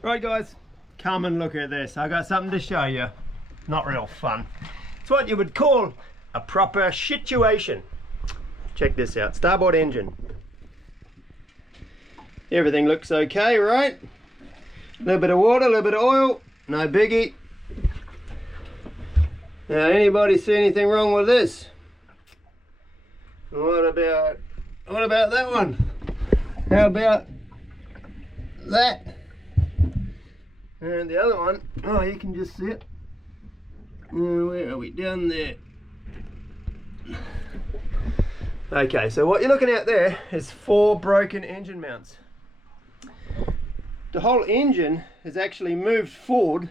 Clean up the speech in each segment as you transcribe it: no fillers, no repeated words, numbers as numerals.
Right guys, come and look at this. I got something to show you. Not real fun. It's what you would call a proper situation. Check this out, starboard engine. Everything looks okay, right? A little bit of water, a little bit of oil, no biggie. Now, anybody see anything wrong with this? What about that one? How about that? And the other one, oh, you can just see it. Where are we? Down there. Okay, so what you're looking at there is 4 broken engine mounts. The whole engine has actually moved forward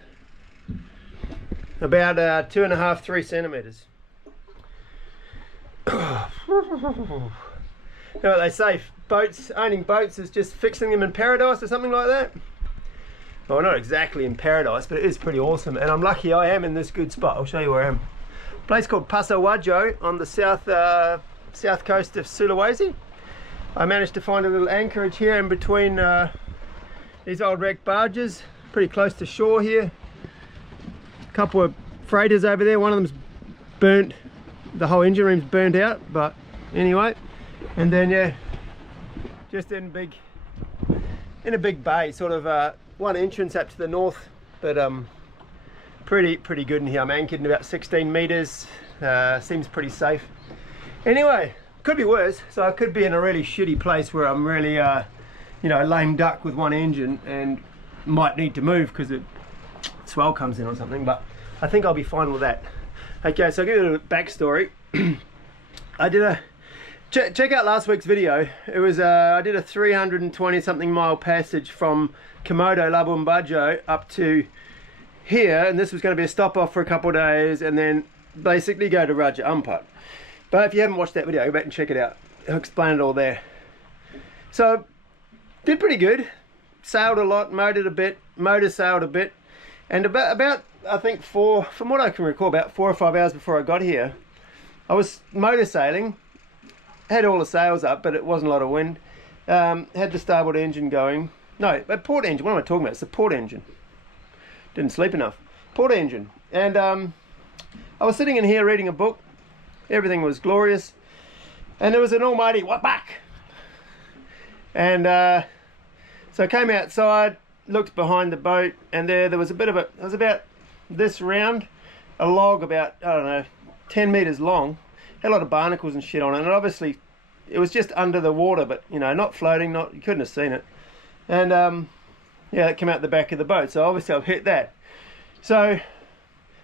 about 2.5 to 3 centimeters. You know what they say, owning boats is just fixing them in paradise or something like that. Well, not exactly in paradise, but it is pretty awesome, and I'm lucky I am in this good spot. I'll show you where I am. A place called Pasawajo on the south coast of Sulawesi. I managed to find a little anchorage here in between these old wrecked barges, pretty close to shore here. A couple of freighters over there, one of them's burnt, the whole engine room's burnt out, but anyway. And then yeah, just in a big bay, sort of one entrance up to the north, but pretty good in here. I'm anchored in about 16 meters, seems pretty safe. Anyway, could be worse, so I could be in a really shitty place where I'm really you know, lame duck with one engine and might need to move because it swell comes in or something, but I think I'll be fine with that. Okay, so I'll give you a backstory. I did a check out last week's video. It was I did a 320 something mile passage from Komodo Labuan Bajo up to here, and this was going to be a stop off for a couple of days and then basically go to Raja Ampat. But if you haven't watched that video, go back and check it out. I'll explain it all there. So did pretty good, sailed a lot, motored a bit, motor sailed a bit, and about I think from what I can recall, about 4 or 5 hours before I got here, I was motor sailing, had all the sails up, but it wasn't a lot of wind. Had the starboard engine going. No, a port engine. What am I talking about? It's the port engine. Didn't sleep enough. Port engine. And I was sitting in here reading a book. Everything was glorious, and there was an almighty whack. And so I came outside, looked behind the boat, and there was a bit of it was about this round, a log about, I don't know, 10 meters long, had a lot of barnacles and shit on it, and obviously it was just under the water, but you know, not floating, you couldn't have seen it. And yeah, it came out the back of the boat, so obviously I've hit that. So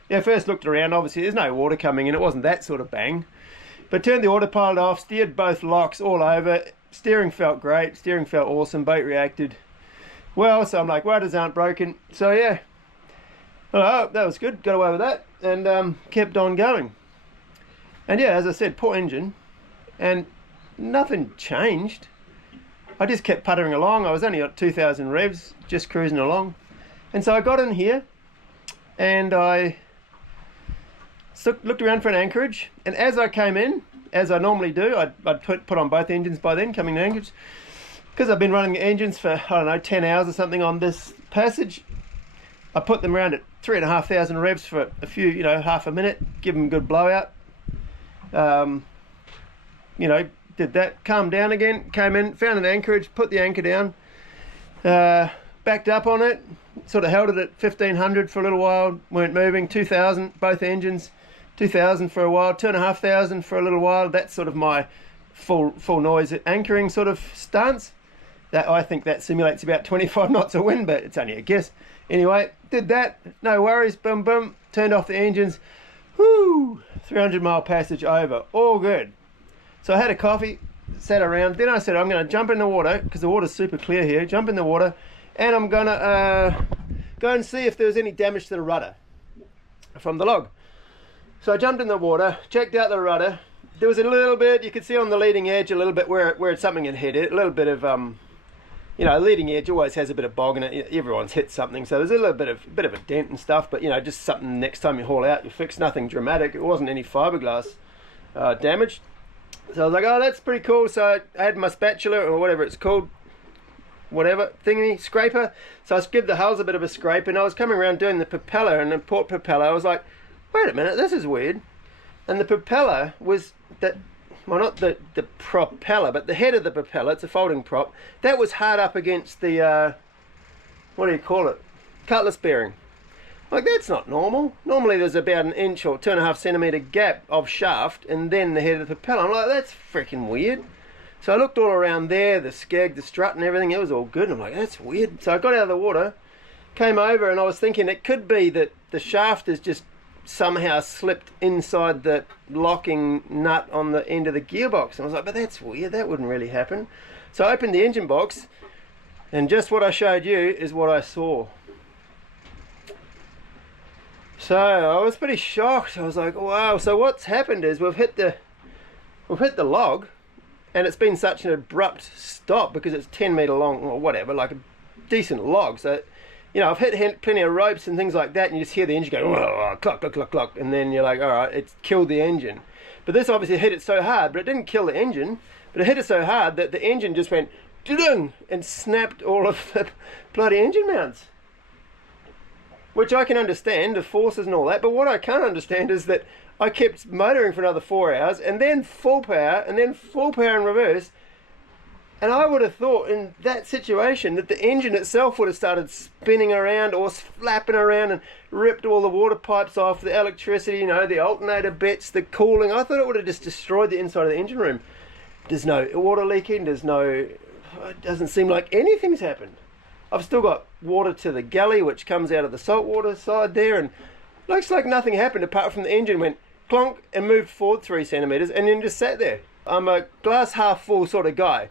yeah, first looked around, obviously there's no water coming in, it wasn't that sort of bang, but turned the autopilot off, steered both locks all over. Steering felt great, steering felt awesome, boat reacted well, so I'm like, rudder's aren't broken. So yeah, oh, that was good, got away with that, and kept on going. And yeah, as I said, port engine, and nothing changed. I just kept puttering along. I was only at 2,000 revs, just cruising along. And so I got in here, and I looked around for an anchorage, and as I came in, as I normally do, I'd put on both engines by then, coming to anchorage. Because I've been running the engines for, I don't know, 10 hours or something on this passage, I put them around at 3,500 revs for a few, you know, half a minute, give them a good blowout. You know, did that, calmed down again, came in, found an anchorage, put the anchor down, backed up on it, sort of held it at 1,500 for a little while, weren't moving, 2,000, both engines, 2,000 for a while, 2,500 for a little while. That's sort of my full noise anchoring sort of stance. That, I think that simulates about 25 knots of wind, but it's only a guess. Anyway, did that, no worries, boom, boom, turned off the engines, whoo, 300 mile passage over, all good. So I had a coffee, sat around, then I said I'm going to jump in the water, because the water's super clear here, jump in the water, and I'm going to go and see if there's any damage to the rudder from the log. So I jumped in the water, checked out the rudder. There was a little bit, you could see on the leading edge a little bit where something had hit it, a little bit of, you know, leading edge always has a bit of bog in it, everyone's hit something, so there's a little bit of a dent and stuff, but you know, just something next time you haul out, you fix, nothing dramatic, it wasn't any fiberglass damage. So I was like, oh, that's pretty cool, so I had my spatula, or whatever it's called, whatever thingy, scraper. So I give the hulls a bit of a scrape, and I was coming around doing the propeller and the port propeller. I was like, wait a minute, this is weird. And the propeller was that, well, not the propeller, but the head of the propeller, it's a folding prop, that was hard up against the, what do you call it, cutlass bearing. Like, that's not normal. Normally there's about an inch or 2.5 centimetre gap of shaft and then the head of the propeller. I'm like, that's freaking weird. So I looked all around there, the skeg, the strut and everything, it was all good. I'm like, that's weird. So I got out of the water, came over, and I was thinking it could be that the shaft is just somehow slipped inside the locking nut on the end of the gearbox. And I was like, but that's weird, that wouldn't really happen. So I opened the engine box, and just what I showed you is what I saw. So I was pretty shocked. I was like, wow. So what's happened is we've hit the log, and it's been such an abrupt stop because it's 10 metre long or whatever, like a decent log. So, you know, I've hit plenty of ropes and things like that, and you just hear the engine go, oh, cluck, cluck, cluck, cluck, and then you're like, all right, it's killed the engine. But this obviously hit it so hard, but it didn't kill the engine, but it hit it so hard that the engine just went, and snapped all of the bloody engine mounts. Which I can understand, the forces and all that, but what I can't understand is that I kept motoring for another 4 hours, and then full power in reverse, and I would have thought in that situation that the engine itself would have started spinning around or flapping around and ripped all the water pipes off, the electricity, you know, the alternator bits, the cooling. I thought it would have just destroyed the inside of the engine room. There's no water leaking, it doesn't seem like anything's happened. I've still got water to the galley, which comes out of the saltwater side there, and looks like nothing happened apart from the engine went clonk and moved forward 3 centimetres and then just sat there. I'm a glass half full sort of guy.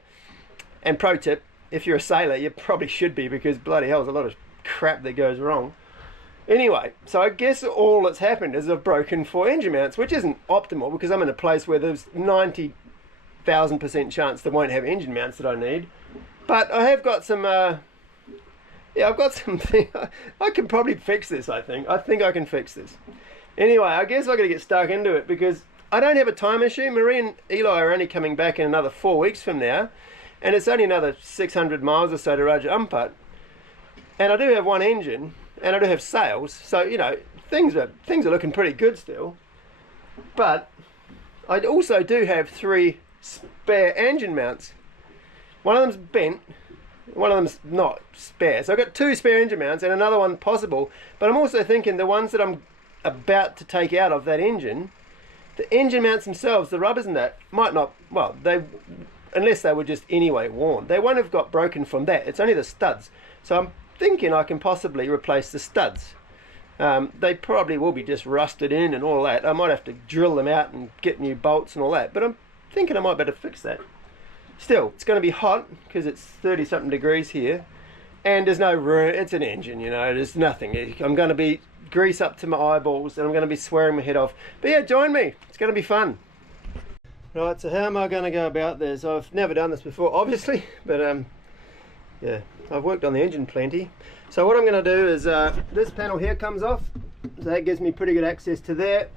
And pro tip, if you're a sailor, you probably should be, because bloody hell, there's a lot of crap that goes wrong. Anyway, so I guess all that's happened is I've broken 4 engine mounts, which isn't optimal because I'm in a place where there's 90,000% chance they won't have engine mounts that I need. But I have got some... yeah, I've got something. I can probably fix this, I think. I think I can fix this. Anyway, I guess I'm going to get stuck into it because I don't have a time issue. Marie and Eli are only coming back in another 4 weeks from now. And it's only another 600 miles or so to Raja Ampat. And I do have one engine. And I do have sails. So, you know, things are looking pretty good still. But I also do have 3 spare engine mounts. One of them's bent. One of them's not spare. So I've got 2 spare engine mounts and another one possible. But I'm also thinking the ones that I'm about to take out of that engine, the engine mounts themselves, the rubbers and that, might not, well, they, unless they were just anyway worn, they won't have got broken from that. It's only the studs. So I'm thinking I can possibly replace the studs. They probably will be just rusted in and all that. I might have to drill them out and get new bolts and all that. But I'm thinking I might better fix that. Still, it's going to be hot because it's 30 something degrees here, and there's no room. It's an engine, you know, there's nothing. I'm going to be grease up to my eyeballs and I'm going to be swearing my head off. But yeah, join me, it's going to be fun. Right, so how am I going to go about this? I've never done this before, obviously, but yeah, I've worked on the engine plenty. So what I'm going to do is this panel here comes off, so that gives me pretty good access to there.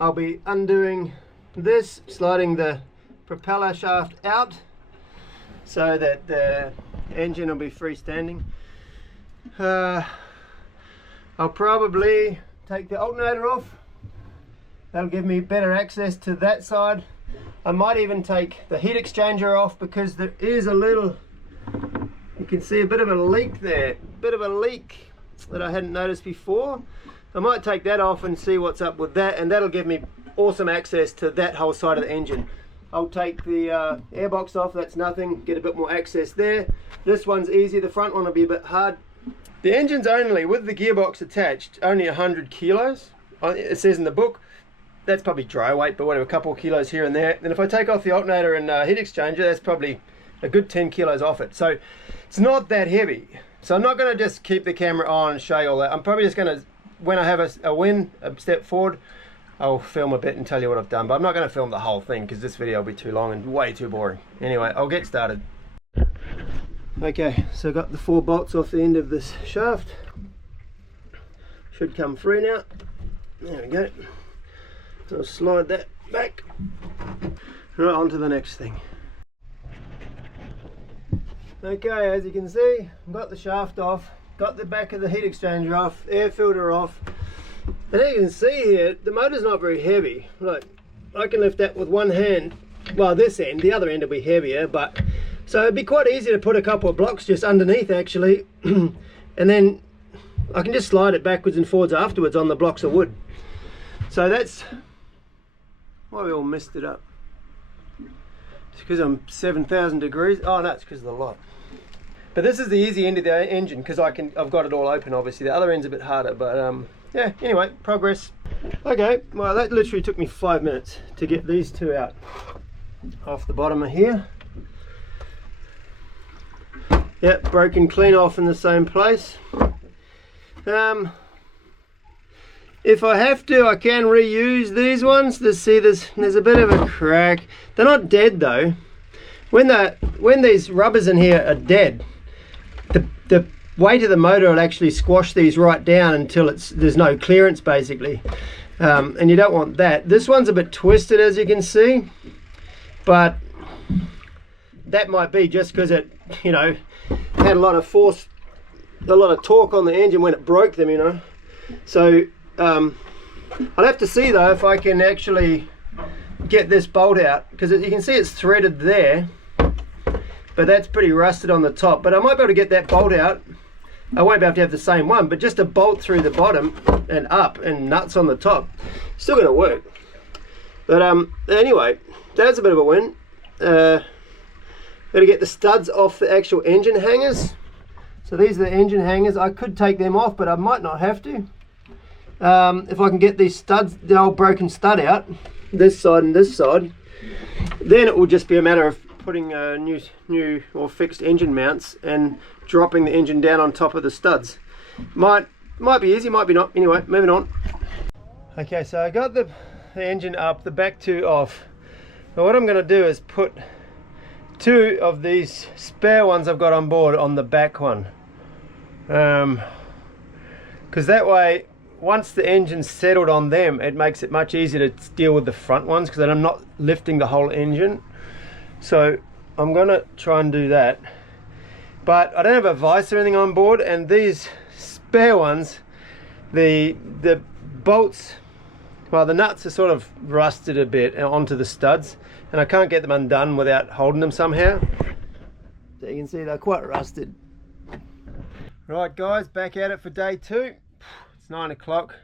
I'll be undoing this, sliding the propeller shaft out so that the engine will be freestanding. I'll probably take the alternator off. That'll give me better access to that side. I might even take the heat exchanger off because there is a little, you can see a bit of a leak there, bit of a leak that I hadn't noticed before. I might take that off and see what's up with that, and that'll give me awesome access to that whole side of the engine. I'll take the airbox off, that's nothing, get a bit more access there. This one's easy, the front one will be a bit hard. The engine's only, with the gearbox attached, only 100 kilos. It says in the book. That's probably dry weight, but whatever, a couple of kilos here and there. And if I take off the alternator and heat exchanger, that's probably a good 10 kilos off it. So it's not that heavy. So I'm not going to just keep the camera on and show you all that. I'm probably just going to, when I have a step forward, I'll film a bit and tell you what I've done. But I'm not going to film the whole thing because this video will be too long and way too boring. Anyway, I'll get started. Okay, so I've got the 4 bolts off the end of this shaft. Should come free now. There we go. So I'll slide that back. Right, on to the next thing. Okay, as you can see, I've got the shaft off, got the back of the heat exchanger off, air filter off, and as you can see here, the motor's not very heavy. Look, I can lift that with one hand. Well, this end, the other end will be heavier, but so it'd be quite easy to put a couple of blocks just underneath actually, and then I can just slide it backwards and forwards afterwards on the blocks of wood. So that's why we all messed it up. It's because I'm 7,000 degrees. Oh no, it's because of the light. But this is the easy end of the engine because I've got it all open. Obviously, the other end's a bit harder, but yeah. Anyway, progress. Okay, well that literally took me 5 minutes to get these two out off the bottom of here. Yep, broken clean off in the same place. If I have to, I can reuse these ones. See, there's a bit of a crack. They're not dead though. When these rubbers in here are dead, the weight of the motor will actually squash these right down until there's no clearance basically, and you don't want that. This one's a bit twisted as you can see, but that might be just because it, you know, had a lot of force, a lot of torque on the engine when it broke them, you know. So I'll have to see though if I can actually get this bolt out, because you can see it's threaded there, but that's pretty rusted on the top. But I might be able to get that bolt out. I won't be able to have the same one, but just a bolt through the bottom and up and nuts on the top, still going to work. But anyway, that's a bit of a win. Got to get the studs off the actual engine hangers. So these are the engine hangers. I could take them off, but I might not have to. If I can get these studs, the old broken stud out, this side and this side, then it will just be a matter of putting new or fixed engine mounts and dropping the engine down on top of the studs. Might be easy, might be not. Anyway, moving on. Okay, so I got the engine up, the back two off. Now what I'm going to do is put two of these spare ones I've got on board on the back one, because that way once the engine's settled on them, it makes it much easier to deal with the front ones, because then I'm not lifting the whole engine. So I'm gonna try and do that, but I don't have a vise or anything on board, and these spare ones, the bolts, well, the nuts are sort of rusted a bit onto the studs, and I can't get them undone without holding them somehow. So you can see they're quite rusted. Right guys, back at it for day two. It's 9 o'clock.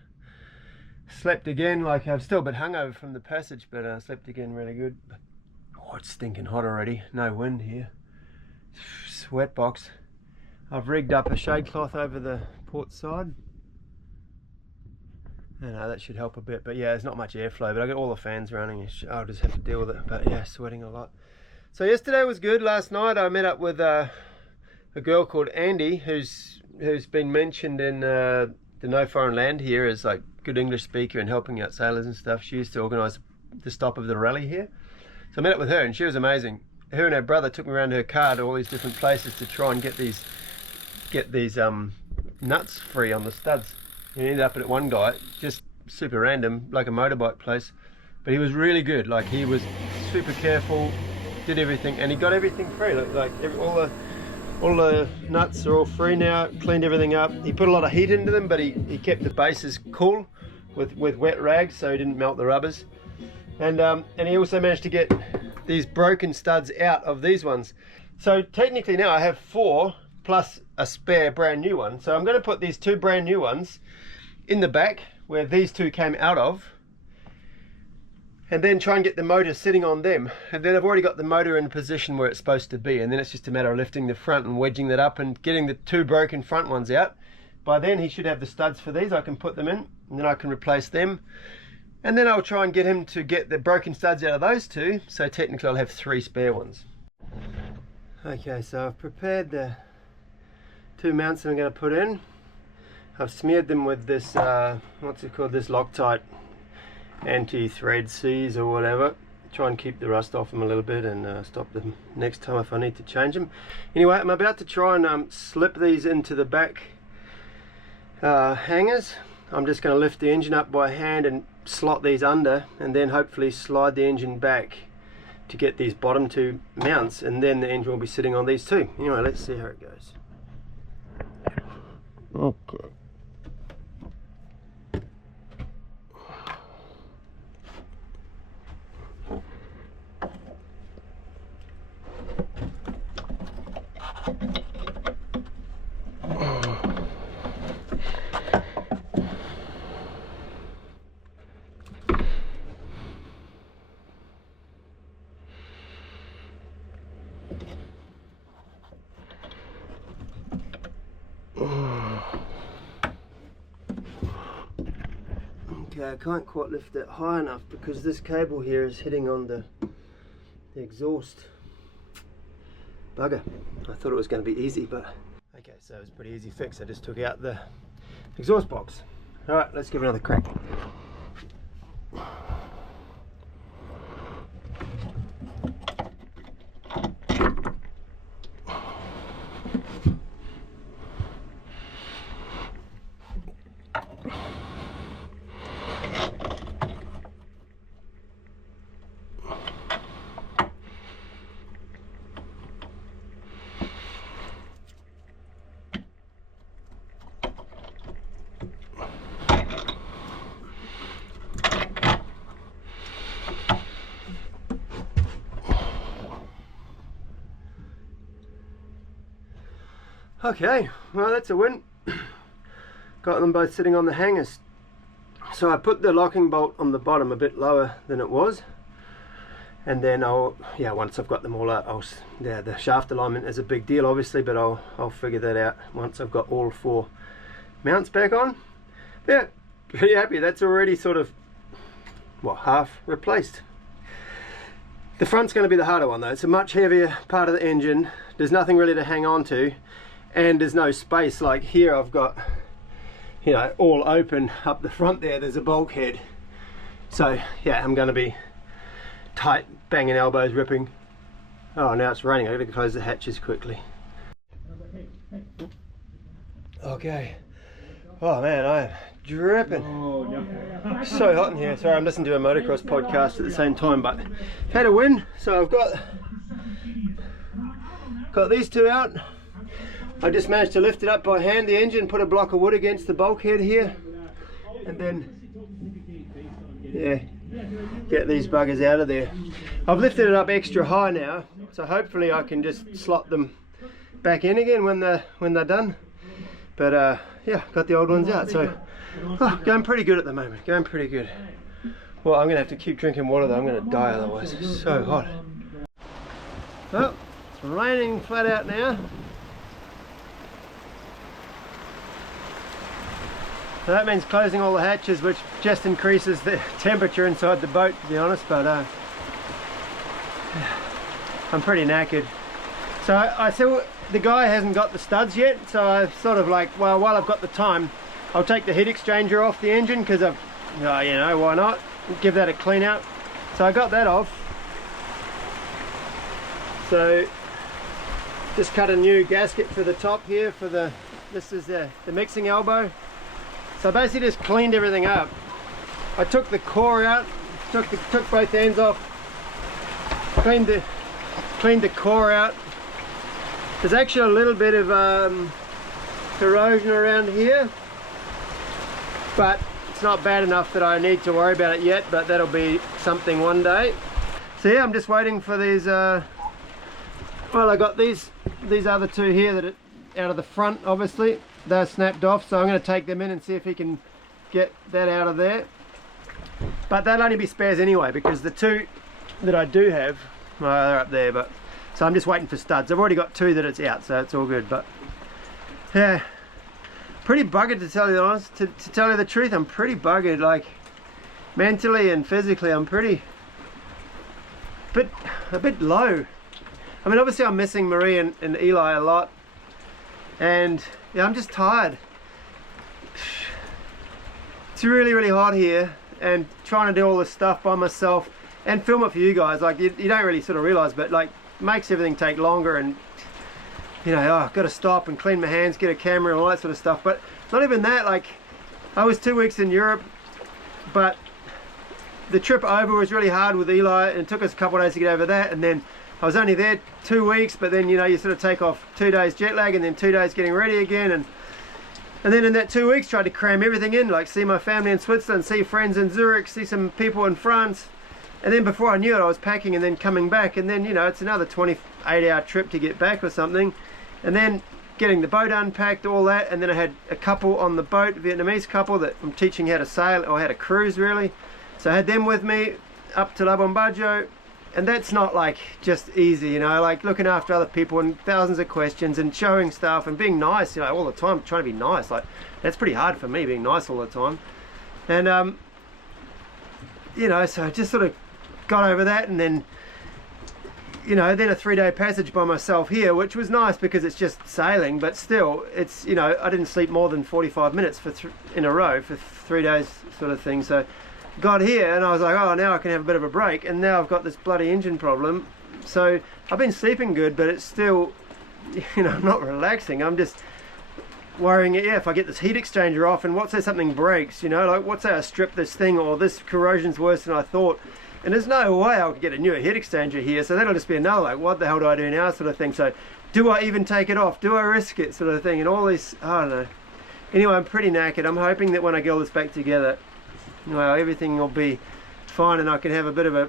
Slept again, like I've still been hungover from the passage, but I slept again really good. Oh, it's stinking hot already. No wind here. Sweat box. I've rigged up a shade cloth over the port side. I know that should help a bit, but yeah, there's not much airflow, but I got all the fans running. I'll just have to deal with it, but yeah, sweating a lot. So yesterday was good. Last night I met up with a girl called Andy, who's been mentioned in the No Foreign Land here as like good English speaker and helping out sailors and stuff. She used to organise the stop of the rally here. So I met up with her and she was amazing. Her and her brother took me around her car to all these different places to try and get these nuts free on the studs. We ended up at one guy, just super random, like a motorbike place, but he was really good. Like he was super careful, did everything, and he got everything free. All the nuts are all free now. Cleaned everything up. He put a lot of heat into them, but he kept the bases cool with wet rags, so he didn't melt the rubbers. And he also managed to get these broken studs out of these ones. So technically now I have 4 plus a spare brand new one. So I'm going to put these 2 brand new ones in the back where these 2 came out of, and then try and get the motor sitting on them. And then I've already got the motor in a position where it's supposed to be, and then it's just a matter of lifting the front and wedging that up and getting the 2 broken front ones out. By then he should have the studs for these. I can put them in and then I can replace them, and then I'll try and get him to get the broken studs out of those 2, so technically I'll have 3 spare ones. Okay, so I've prepared the 2 mounts that I'm going to put in. I've smeared them with this, what's it called, this Loctite anti-thread C's or whatever. Try and keep the rust off them a little bit and stop them next time if I need to change them. Anyway, I'm about to try and slip these into the back hangers. I'm just going to lift the engine up by hand and slot these under, and then hopefully slide the engine back to get these bottom two mounts, and then the engine will be sitting on these two. Anyway, let's see how it goes. Okay. Okay, I can't quite lift that high enough because this cable here is hitting on the exhaust. Bugger. I thought it was going to be easy, but... Okay, so it was a pretty easy fix. I just took out the exhaust box. Alright, let's give it another crack. Okay, well that's a win. Got them both sitting on the hangers. So I put the locking bolt on the bottom a bit lower than it was, and then once I've got them all out, the shaft alignment is a big deal obviously, but I'll figure that out once I've got all 4 mounts back on. Yeah, pretty happy. That's already sort of, well, half replaced. The front's going to be the harder one though. It's a much heavier part of the engine. There's nothing really to hang on to. And there's no space. Like here I've got, you know, all open up the front there, there's a bulkhead. So yeah, I'm going to be tight, banging elbows, ripping. Oh, now it's raining. I've got to close the hatches quickly. Okay. Oh man, I am dripping. So hot in here. Sorry, I'm listening to a motocross podcast at the same time, but I've had a win. So I've got these two out. I just managed to lift it up by hand, the engine, put a block of wood against the bulkhead here, and then, yeah, get these buggers out of there. I've lifted it up extra high now, so hopefully I can just slot them back in again when they're done. But yeah, got the old ones out, so going pretty good at the moment, going pretty good. Well, I'm going to have to keep drinking water though, I'm going to die otherwise, it's so hot. Well, it's raining flat out now. So that means closing all the hatches, which just increases the temperature inside the boat, to be honest, but I'm pretty knackered. So I saw the guy hasn't got the studs yet, so I sort of like, well, while I've got the time, I'll take the heat exchanger off the engine, because I've, you know, why not? Give that a clean out. So I got that off. So just cut a new gasket for the top here for this is the mixing elbow. So I basically just cleaned everything up. I took the core out, took both ends off, cleaned the core out. There's actually a little bit of corrosion around here, but it's not bad enough that I need to worry about it yet, but that'll be something one day. So yeah, I'm just waiting for these, well, I got these other two here that are out of the front, obviously. They're snapped off, so I'm going to take them in and see if he can get that out of there. But they'll only be spares anyway, because the two that I do have, well, they're up there, but so I'm just waiting for studs. I've already got 2 that it's out, so it's all good. But yeah, pretty buggered, to tell you the honest, to tell you the truth. I'm pretty buggered, like mentally and physically. I'm pretty a bit low. I mean, obviously I'm missing Marie and Eli a lot, and yeah, I'm just tired. It's really, really hot here, and trying to do all this stuff by myself and film it for you guys, like you don't really sort of realize, but like makes everything take longer, and you know, I've got to stop and clean my hands, get a camera and all that sort of stuff. But not even that, like I was 2 weeks in Europe, but the trip over was really hard with Eli, and it took us a couple of days to get over that, and then I was only there 2 weeks, but then, you know, you sort of take off 2 days jet lag and then 2 days getting ready again, and then in that 2 weeks tried to cram everything in, like see my family in Switzerland, see friends in Zurich, see some people in France, and then before I knew it I was packing and then coming back, and then, you know, it's another 28-hour trip to get back or something, and then getting the boat unpacked, all that, and then I had a couple on the boat, a Vietnamese couple that I'm teaching how to sail, or how to cruise really, so I had them with me up to Labuan Bajo, and that's not like just easy, you know, like looking after other people and thousands of questions and showing stuff and being nice, you know, all the time, trying to be nice, like that's pretty hard for me, being nice all the time, and you know, so I just sort of got over that, and then, you know, then a 3-day passage by myself here, which was nice because it's just sailing, but still, it's, you know, I didn't sleep more than 45 minutes in a row for 3 days sort of thing. So got here and I was like, oh, now I can have a bit of a break, and now I've got this bloody engine problem. So I've been sleeping good, but it's still, you know, I'm not relaxing. I'm just worrying, yeah, if I get this heat exchanger off, and what's say something breaks, you know, like what's say I strip this thing, or this corrosion's worse than I thought. And there's no way I could get a new heat exchanger here, so that'll just be another, like, what the hell do I do now sort of thing. So do I even take it off? Do I risk it sort of thing? And all this, I don't know. Anyway, I'm pretty knackered. I'm hoping that when I get all this back together, well, everything will be fine and I can have a bit of a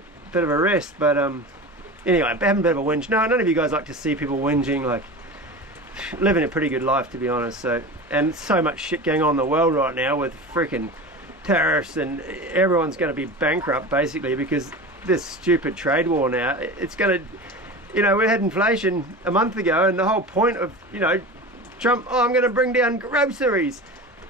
rest. But anyway, I'm having a bit of a whinge. No, none of you guys like to see people whinging, like living a pretty good life, to be honest. So, and so much shit going on in the world right now with freaking tariffs, and everyone's going to be bankrupt basically because this stupid trade war now, it's going to, you know, we had inflation a month ago, and the whole point of, you know, Trump, oh, I'm going to bring down groceries.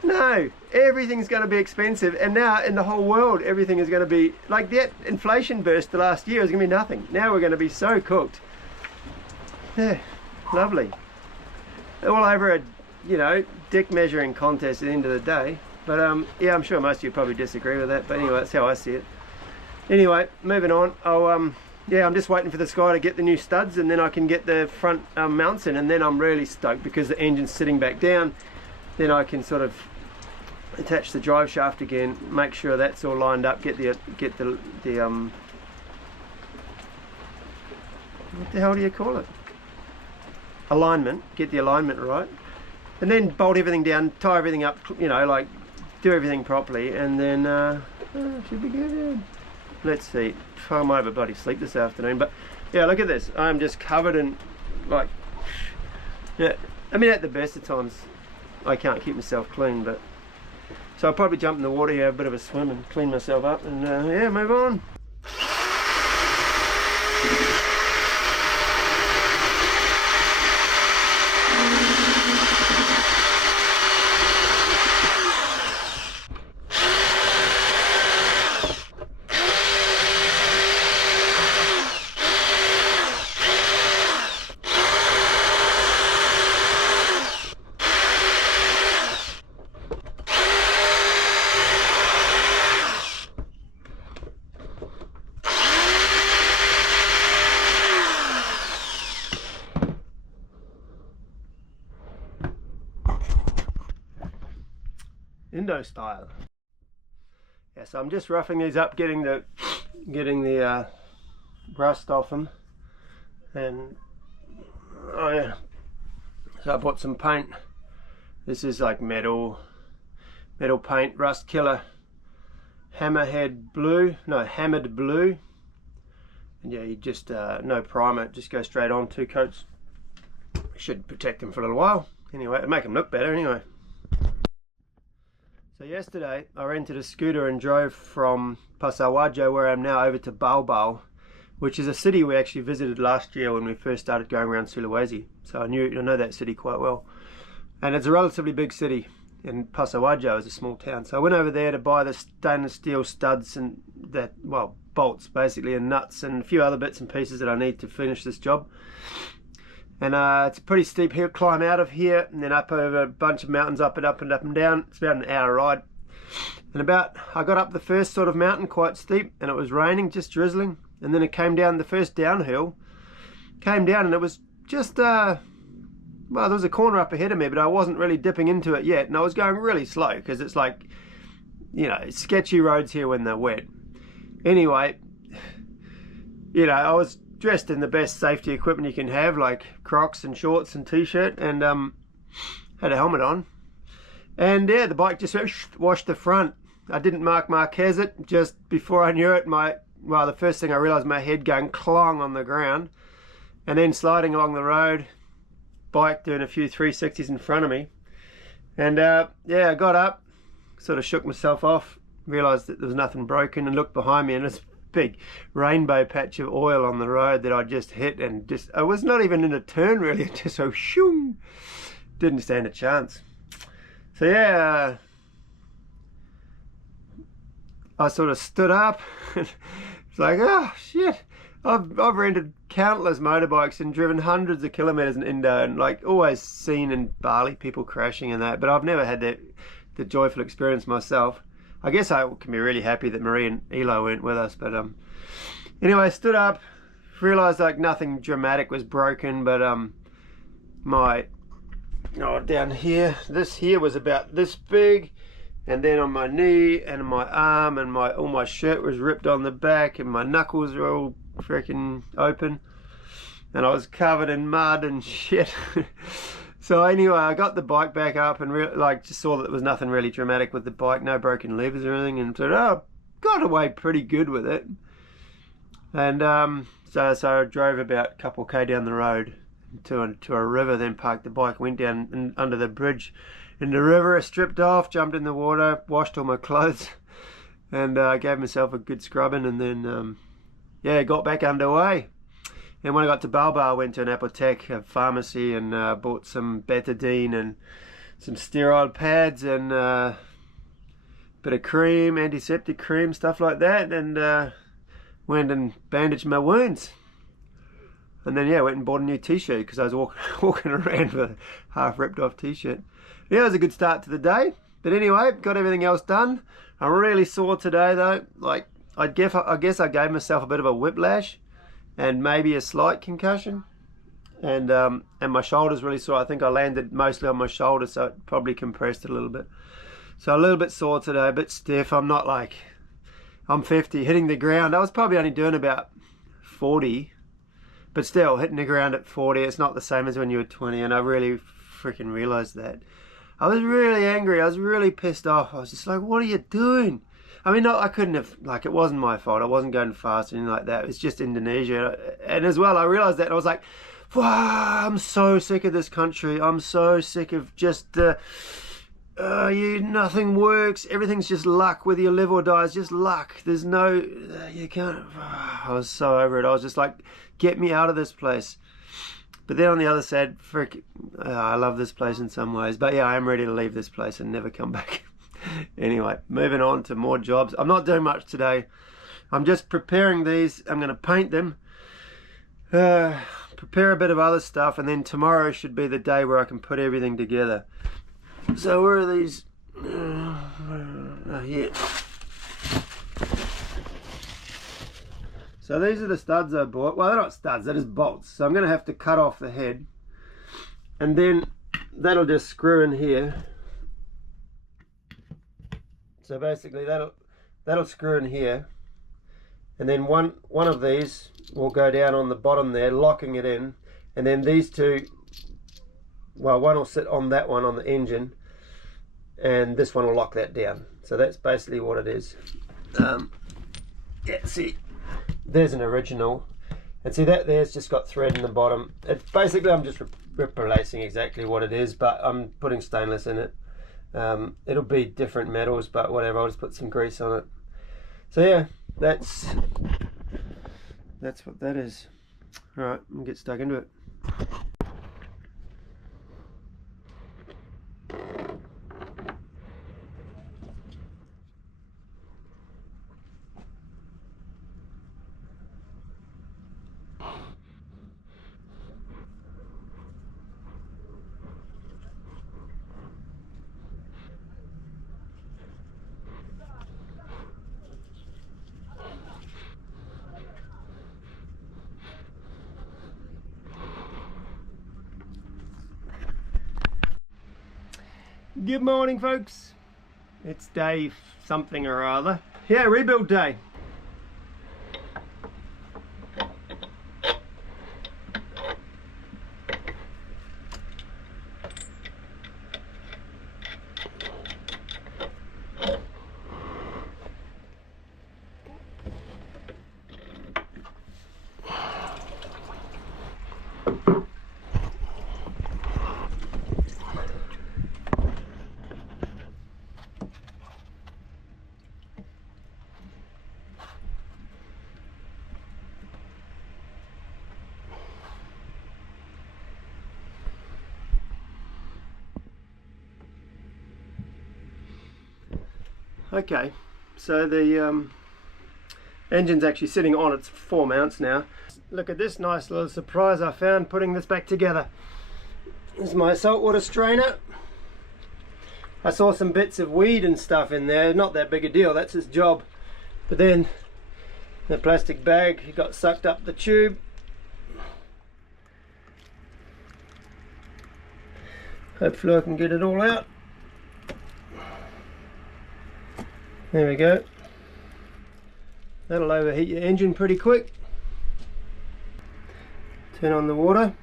No, everything's going to be expensive, and now in the whole world everything is going to be like that. Inflation burst the last year is going to be nothing. Now we're going to be so cooked. Yeah, lovely. All over a, you know, dick measuring contest at the end of the day. But yeah, I'm sure most of you probably disagree with that, but anyway, that's how I see it. Anyway, moving on. Yeah, I'm just waiting for this guy to get the new studs, and then I can get the front mounts in, and then I'm really stoked because the engine's sitting back down. Then I can sort of attach the drive shaft again, make sure that's all lined up, get the what the hell do you call it? Alignment, get the alignment right, and then bolt everything down, tie everything up, you know, like do everything properly, and then should be good. Let's see, I might have a bloody sleep this afternoon, but yeah, look at this. I'm just covered in, like, yeah, I mean, at the best of times I can't keep myself clean, but so I'll probably jump in the water here, have a bit of a swim and clean myself up, and yeah, move on. Indo style. Yeah, so I'm just roughing these up, getting the rust off them, and oh yeah, so I bought some paint. This is like metal paint, rust killer, hammered blue, and yeah, you just no primer, just go straight on, 2 coats. Should protect them for a little while. Anyway, it'll make them look better anyway. So yesterday I rented a scooter and drove from Pasawajo, where I am now, over to Baobao, which is a city we actually visited last year when we first started going around Sulawesi. So I know that city quite well. And it's a relatively big city, and Pasawajo is a small town. So I went over there to buy the stainless steel studs and that, well, bolts basically, and nuts and a few other bits and pieces that I need to finish this job. And it's a pretty steep hill climb out of here, and then up over a bunch of mountains, up and up and up and down. It's about an hour ride. And I got up the first sort of mountain, quite steep, and it was raining, just drizzling. And then it came down, the first downhill came down, and it was just well, there was a corner up ahead of me, but I wasn't really dipping into it yet, and I was going really slow because it's like, you know, sketchy roads here when they're wet. Anyway, you know, I was dressed in the best safety equipment you can have, like Crocs and shorts and t-shirt, and had a helmet on. And yeah, the bike just washed the front. I didn't Marquez it. Just before I knew it, the first thing I realized, my head going clong on the ground, and then sliding along the road, bike doing a few 360s in front of me. And yeah, I got up, sort of shook myself off, realized that there was nothing broken, and looked behind me, and this big rainbow patch of oil on the road that I just hit, and just, I was not even in a turn really, it just so shoom, didn't stand a chance. So yeah, I sort of stood up. It's like, oh shit, I've rented countless motorbikes and driven hundreds of kilometers in Indo, and like always seen in Bali people crashing and that, but I've never had the joyful experience myself. I guess I can be really happy that Marie and Elo weren't with us, but anyway, I stood up, realized like nothing dramatic was broken, but down here, this here was about this big, and then on my knee and my arm and all my shirt was ripped on the back, and my knuckles were all freaking open, and I was covered in mud and shit. So anyway, I got the bike back up and just saw that there was nothing really dramatic with the bike, no broken levers or anything, and so got away pretty good with it. And so I drove about a couple K down the road to a river, then parked the bike, went down under the bridge in the river, stripped off, jumped in the water, washed all my clothes, and gave myself a good scrubbing, and then yeah, got back underway. And when I got to Balba, I went to an SUBTECH, a pharmacy, and bought some betadine and some steroid pads and bit of cream, antiseptic cream, stuff like that, and went and bandaged my wounds. And then yeah, went and bought a new t-shirt because I was walking around with a half ripped off t-shirt. Yeah, it was a good start to the day. But anyway, got everything else done. I'm really sore today though. Like I guess I gave myself a bit of a whiplash and maybe a slight concussion. And my shoulder's really sore. I think I landed mostly on my shoulder, so it probably compressed it a little bit. So a little bit sore today, a bit stiff. I'm 50, hitting the ground. I was probably only doing about 40. But still, hitting the ground at 40, it's not the same as when you were 20, and I really freaking realized that. I was really angry. I was really pissed off. I was just like, what are you doing? I mean, I couldn't have, like, it wasn't my fault. I wasn't going fast or anything like that. It was just Indonesia. And as well, I realized that, and I was like, wow, I'm so sick of this country. I'm so sick of just nothing works. Everything's just luck. Whether you live or die, it's just luck. There's no, you can't. I was so over it. I was just like, get me out of this place. But then on the other side, I love this place in some ways. But yeah, I am ready to leave this place and never come back. Anyway, moving on to more jobs. I'm not doing much today. I'm just preparing these. I'm going to paint them, prepare a bit of other stuff, and then tomorrow should be the day where I can put everything together. So where are these? Here. So these are the studs I bought. Well, they're not studs, they're just bolts. So I'm going to have to cut off the head, and then that'll just screw in here. So basically that'll screw in here, and then one of these will go down on the bottom there, locking it in, and then these two, well, one will sit on that one on the engine, and this one will lock that down. So that's basically what it is. Yeah, see, there's an original, and see that there's just got thread in the bottom. It's basically, I'm just replacing exactly what it is, but I'm putting stainless in it. It'll be different metals, but whatever, I'll just put some grease on it. So yeah, that's what that is. Alright, I'm gonna get stuck into it. Good morning, folks. It's day something or other. Yeah, rebuild day. Okay, so the engine's actually sitting on its 4 mounts now. Look at this nice little surprise I found putting this back together. This is my saltwater strainer. I saw some bits of weed and stuff in there, not that big a deal, that's its job. But then the plastic bag got sucked up the tube. Hopefully I can get it all out. There we go. That'll overheat your engine pretty quick. Turn on the water.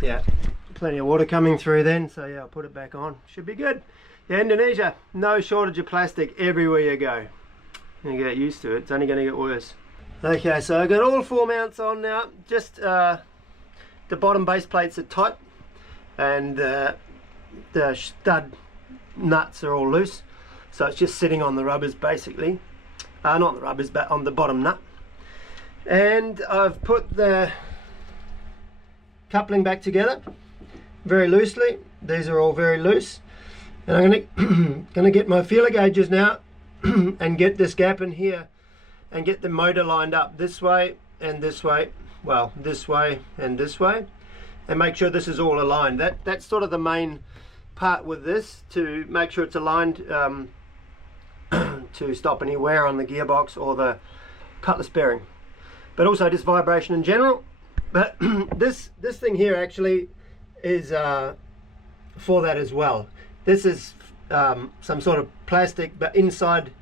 Yeah, plenty of water coming through then, so yeah, I'll put it back on. Should be good. Yeah, Indonesia, no shortage of plastic everywhere you go. You get used to it, it's only going to get worse. Okay, so I've got all 4 mounts on now. Just the bottom base plates are tight, and the stud nuts are all loose, so it's just sitting on the rubbers basically. Not the rubbers, but on the bottom nut. And I've put the coupling back together very loosely. These are all very loose, and I'm gonna get my feeler gauges now and get this gap in here and get the motor lined up this way and this way, well, this way and this way, and make sure this is all aligned. That's sort of the main part with this, to make sure it's aligned to stop any wear on the gearbox or the cutlass bearing, but also just vibration in general. But this thing here actually is for that as well. This is some sort of plastic, but inside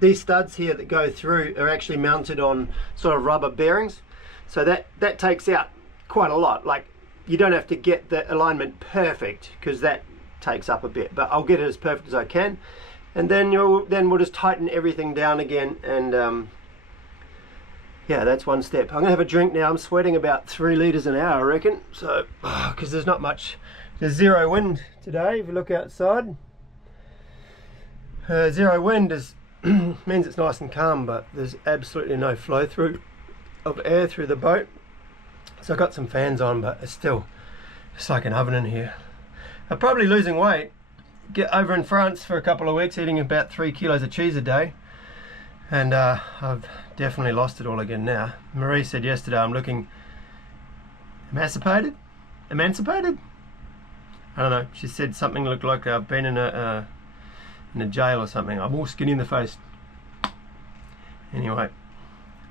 these studs here that go through are actually mounted on sort of rubber bearings, so that takes out quite a lot. Like, you don't have to get the alignment perfect, because that takes up a bit, but I'll get it as perfect as I can, and then we'll just tighten everything down again. And yeah, that's one step. I'm gonna have a drink now. I'm sweating about 3 liters an hour, I reckon, so because there's not much, there's zero wind today. If you look outside, zero wind is means it's nice and calm, but there's absolutely no flow through of air through the boat. So I've got some fans on, but it's like an oven in here. I'm probably losing weight. Get over in France for a couple of weeks, eating about 3 kilos of cheese a day, and I've definitely lost it all again now. Marie said yesterday I'm looking emancipated. I don't know, she said something looked like I've been in a jail or something. I'm all skinny in the face. Anyway,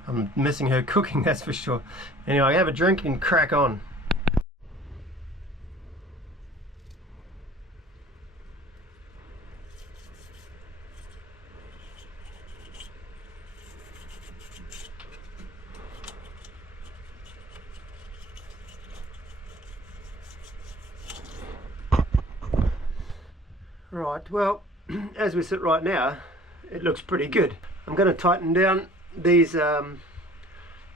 I'm missing her cooking, that's for sure. Anyway, have a drink and crack on. Right, well, as we sit right now, it looks pretty good. I'm going to tighten down these the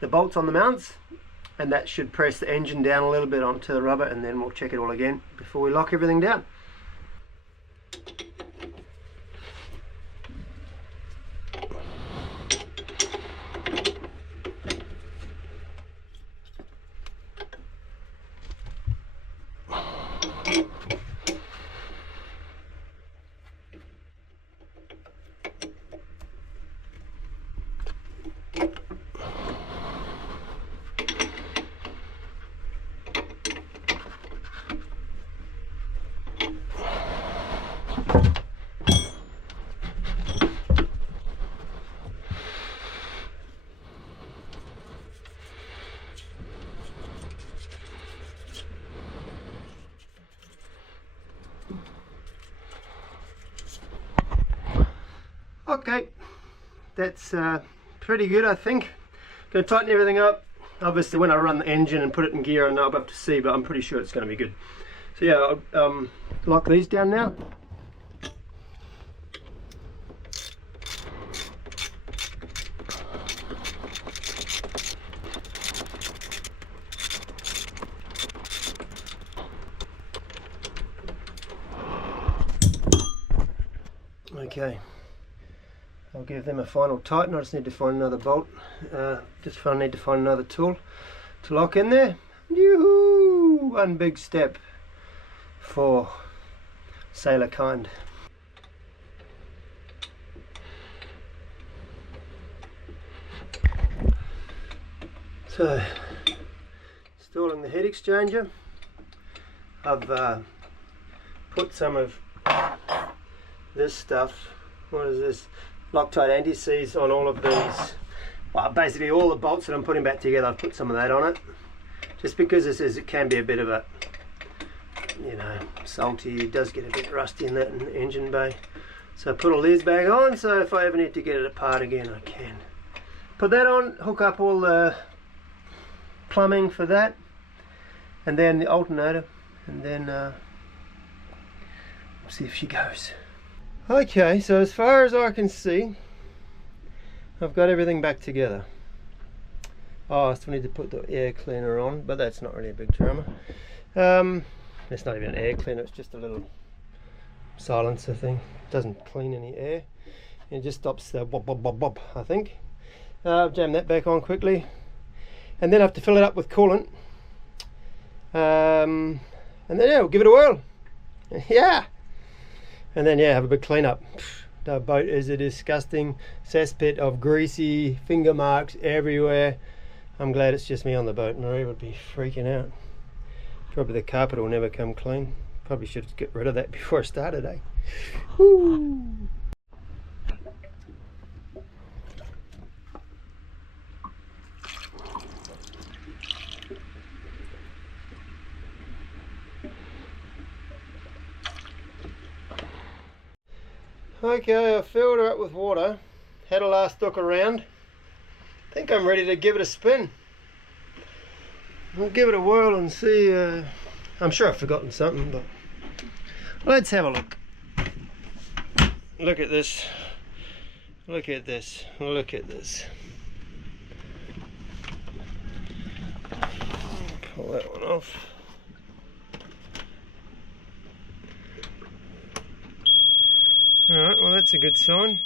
bolts on the mounts, and that should press the engine down a little bit onto the rubber, and then we'll check it all again before we lock everything down. Okay, that's pretty good, I think. Going to tighten everything up. Obviously when I run the engine and put it in gear, I'll have to see, but I'm pretty sure it's going to be good. So yeah, I'll lock these down now. Okay, I'll give them a final tighten. I just need to find another bolt. Need to find another tool to lock in there. Yoo-hoo! one big step for sailor kind. So, installing the heat exchanger. I've put some of this stuff, what is this, Loctite anti-seize on all of these. Well, basically all the bolts that I'm putting back together, I've put some of that on it. Just because it can be a bit of a, you know, salty, it does get a bit rusty in that engine bay. So I put all these back on, so if I ever need to get it apart again, I can. Put that on, hook up all the plumbing for that, and then the alternator, and then see if she goes. Okay, so as far as I can see, I've got everything back together. Oh, I still need to put the air cleaner on, but that's not really a big drama. It's not even an air cleaner, it's just a little silencer thing. It doesn't clean any air. It just stops the bob bob bob bob, I think. Jam that back on quickly. And then I have to fill it up with coolant. And then yeah, we'll give it a whirl. Yeah! And then yeah, have a big clean up. The boat is a disgusting cesspit of greasy finger marks everywhere. I'm glad it's just me on the boat. Marie would be freaking out. Probably the carpet will never come clean. Probably should get rid of that before I started, eh? Woo! Okay, I filled her up with water, had a last look around. I think I'm ready to give it a spin. We'll give it a whirl and see. I'm sure I've forgotten something, but let's have a look. Look at this. Look at this. Look at this. Pull that one off. Alright, well that's a good sign.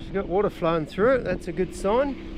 She's got water flowing through it, that's a good sign.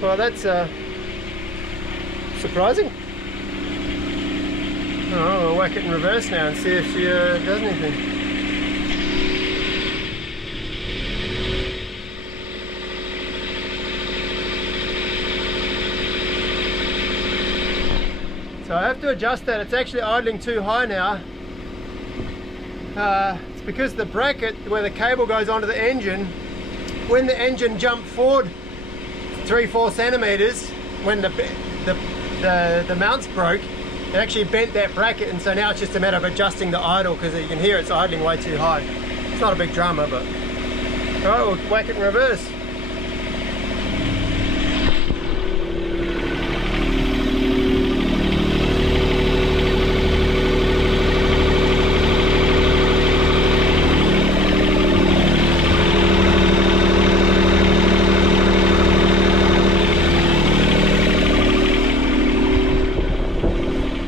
Well, that's surprising. Oh, we'll whack it in reverse now and see if she does anything. So I have to adjust that. It's actually idling too high now. It's because the bracket where the cable goes onto the engine, when the engine jumped forward 3-4 centimeters, when the mounts broke, it actually bent that bracket, and so now it's just a matter of adjusting the idle, because you can hear it's idling way too high. It's not a big drama, but alright, we'll whack it in reverse.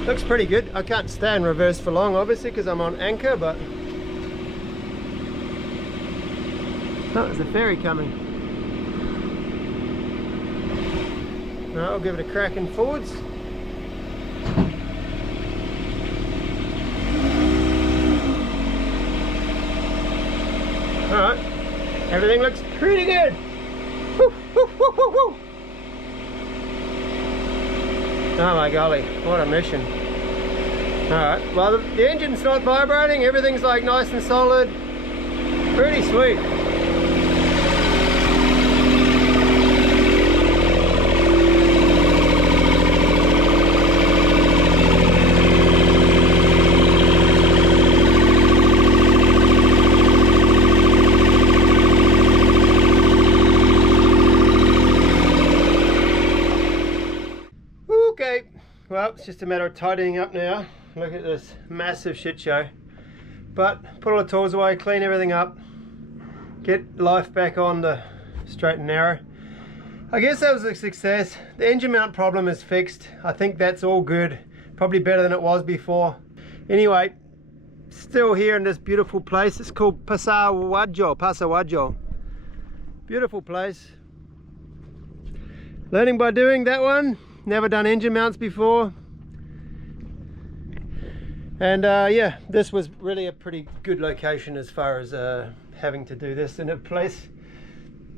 Looks pretty good. I can't stay in reverse for long, obviously, because I'm on anchor, but... Oh, there's a ferry coming. Right, I'll give it a crack in forwards. Alright, everything looks pretty good. Woo, woo, woo, woo, woo. Oh my golly, what a mission. Alright, well the engine's not vibrating, everything's like nice and solid. Pretty sweet. Okay, well it's just a matter of tidying up now. Look at this massive shit show. But put all the tools away, clean everything up, get life back on the straight and narrow. I guess that was a success. The engine mount problem is fixed. I think that's all good. Probably better than it was before. Anyway, still here in this beautiful place. It's called Pasawajo. Beautiful place. Learning by doing, that one. Never done engine mounts before. And yeah, this was really a pretty good location as far as having to do this in a place.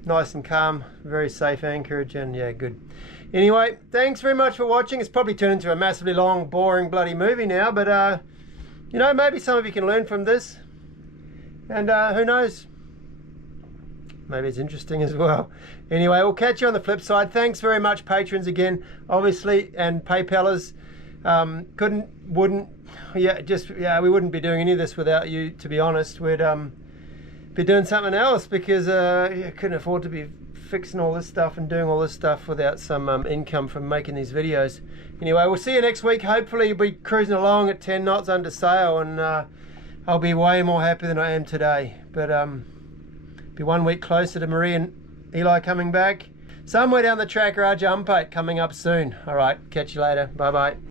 Nice and calm, very safe anchorage, and yeah, good. Anyway, thanks very much for watching. It's probably turned into a massively long, boring bloody movie now, but you know, maybe some of you can learn from this. And who knows? Maybe it's interesting as well. Anyway, we'll catch you on the flip side. Thanks very much, patrons, again, obviously, and PayPalers. We wouldn't be doing any of this without you, to be honest. We'd be doing something else because couldn't afford to be fixing all this stuff and doing all this stuff without some income from making these videos. Anyway, we'll see you next week. Hopefully you'll be cruising along at 10 knots under sail, and I'll be way more happy than I am today. But be 1 week closer to Marie and Eli coming back. Somewhere down the track, Raja Umpate coming up soon. All right, catch you later. Bye bye.